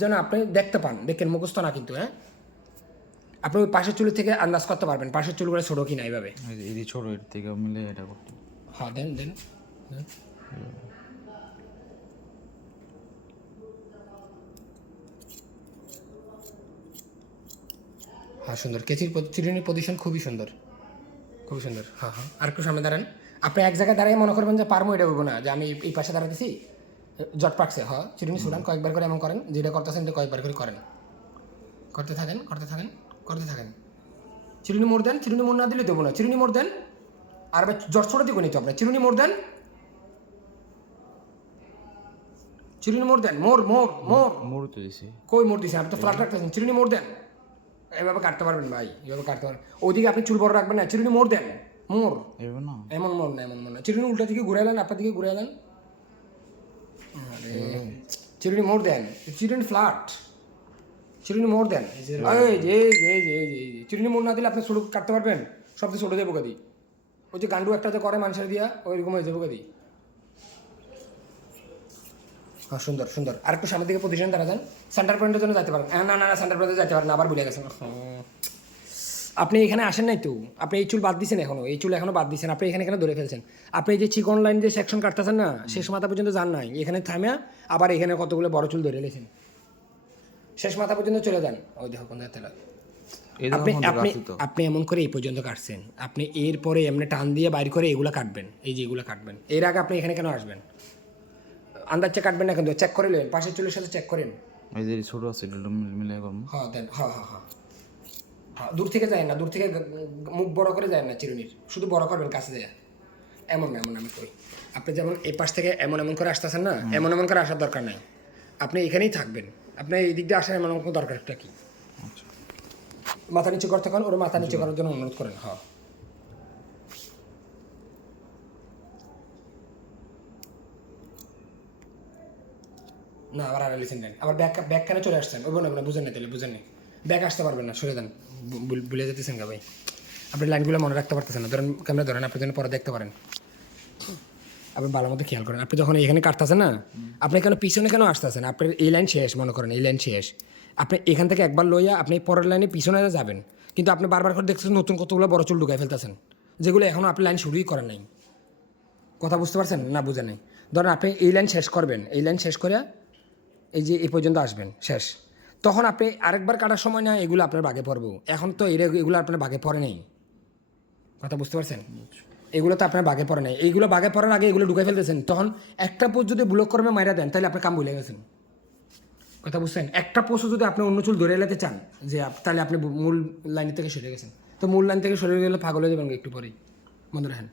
যেন আপনি দেখতে পান, দেখেন মুখস্থ না কিন্তু, হ্যাঁ। আপনি ওই পাশের চুল থেকে আন্দাজ করতে পারবেন পাশের চুলগুলো ছোটো কিনা এইভাবে। এই ছোট এর থেকে মিলে এটা করতে। হ্যাঁ দেন দেন। হ্যাঁ সুন্দর, কেচির চিরুনির পজিশন খুবই সুন্দর, খুবই সুন্দর। হ্যাঁ হ্যাঁ, আর একটু সামনে দাঁড়ান। আপনি এক জায়গায় দাঁড়িয়ে মনে করবেন যে পারমো, এটা হইব না যে আমি এই পাশে দাঁড়াতেছি জট পাকছে। হ্যাঁ চিরুনি ছুটান, কয়েকবার করে এমন করেন, যেটা করতেছেন এটা কয়েকবার করে করেন, করতে থাকেন করতে থাকেন করতে থাকেন। চিরুনি মোড় দেন, চিরুনি মোড় না দিলে দেবো না, চিরুনি মোড় দেন। আর এবার জট ছোটো দিকে নিতে আপনার, চিরুনি মোড় দেন, চিরুনি মোড় দেন, মোড় মোড় মোড়। মোড় তো দিছি। কই মোড় দিছে? আপনি তো ফ্ল্যাট রাখতেছেন, চিরুনি মোড় দেন। এভাবে কাটতে পারবেন ভাই, এভাবে কাটতে পারবেন। ওইদিকে আপনি চুল বড় রাখবেন না, চিরুনি মোড় দেন, মোড়। এবার না এমন মোড় না, এমন মোড় না। চিরুনি উল্টা দিকে ঘুরে এলেন, আপনার দিকে ঘুরে এলেন। আরে চিরুনি মোড় দেন, চিরুনি ফ্ল্যাট, চিরুনি মোড় দেন। এই যে চিরুনি মোড় না দিলে আপনি ছোটো কাটতে পারবেন, সবচেয়ে ছোটো যাবো কাদি। ওই যে গান্ডু একটা যে করে মানুষের দিয়া, ওইরকম হয়ে যাবো কাদি। হ্যাঁ সুন্দর সুন্দর, আর একটু সামনের দিকে পজিশন দাঁড়া যান, সেন্টার পয়েন্টের জন্য যেতে পারেন। না না না, সেন্টার পয়েন্টে যেতে পারেন, আবার ভুলে গেছেন। আপনি এখানে আসেন নাই তো, আপনি এই চুল বাদ দিচ্ছেন এখনো, এই চুল এখনো বাদ দিচ্ছেন, আপনি এখানে ধরে ফেলছেন। আপনি এই যে চিকন লাইন যে সেকশন কাটতেছেন না, শেষ মাথা পর্যন্ত যান নাই, এখানে থামে আবার এখানে কতগুলো বড় চুল ধরে লেছেন, শেষ মাথা পর্যন্ত চলে যান। ওই দেখো কোন জায়গায় আপনি আপনি আপনি এমন করে এই পর্যন্ত কাটছেন, আপনি এরপরে এমনি টান দিয়ে বাইর করে এগুলো কাটবেন, এই যে এগুলো কাটবেন। এর আগে আপনি এখানে কেন আসবেন? আন্দাজে কাটবেন না কিন্তু, চেক করে নেবেন, পাশের চুলের সাথে চেক করেন। এই যে ছোট আছে এটা মিলে করব। হ্যাঁ দেন, হ্যাঁ হ্যাঁ হ্যাঁ হ্যাঁ। দূর থেকে যায় না, দূর থেকে মুখ বড় করে যায় না চিরুনির, শুধু বড় করবেন কাছে যায়। এমন না, এমন আমি করি। আপনি যেমন এই পাশ থেকে এমন এমন করে আসতেছেন না, এমন এমন করে আসার দরকার নাই, আপনি এখানেই থাকবেন। আপনি এই দিক দিয়ে আসার এমন কোনো দরকারটা কি? মাথা নিচু করতে করেন, ওর মাথা নিচু করার জন্য অনুরোধ করেন। হ্যাঁ না, আবার আর লিখেন দেন, আবার ব্যাক কেন চলে আসছেন? ওই বোন বুঝেন না, তাহলে বুঝেন নি, ব্যাক আসতে পারবেন না, সরে দেন। ভুলে যেতেছেন গা ভাই, আপনি লাইনগুলো মনে রাখতে পারতেছেন না। ধরেন ক্যামেরা ধরেন, আপনি যেন পরে দেখতে পারেন। আপনি ভালো মতো খেয়াল করেন, আপনি যখন এখানে কাটতেছেন না, আপনি কেন পিছনে কেন আসতেছেন? আপনার এই লাইন শেষ মনে করেন, এই লাইন শেষ, আপনি এখান থেকে একবার লইয়া আপনি পরের লাইনে পিছনে যাবেন, কিন্তু আপনি বারবার করে দেখতেছেন নতুন কতগুলো বড় চুল ঢুকাই ফেলতেছেন, যেগুলো এখনও আপনি লাইন শুরুই করেন নাই। কথা বুঝতে পারছেন না? বুঝেন নাই। ধরেন আপনি এই লাইন শেষ করবেন, এই লাইন শেষ করে এই যে এই পর্যন্ত আসবেন, শেষ। তখন আপনি আরেকবার কাটার সময় না এগুলো আপনার বাগে পড়বো, এখন তো এগুলো আপনার বাগে পড়ে নেই। কথা বুঝতে পারছেন? এগুলো তো আপনার বাগে পড়ে নাই, এইগুলো বাগে পড়ার আগে এগুলো ঢুকাই ফেলতেছেন, তখন একটা পোস্ট যদি ব্লক কর্মে মাইরা দেন তাহলে আপনি কাম ভুলে গেছেন। কথা বুঝছেন? একটা পোস্ট যদি আপনি অন্য চুল ধরে এলাতে চান, যে তাহলে আপনি মূল লাইন থেকে সরে গেছেন, তো মূল লাইন থেকে সরে গেলে পাগল হয়ে যাবেন একটু পরেই, মনে রাখেন।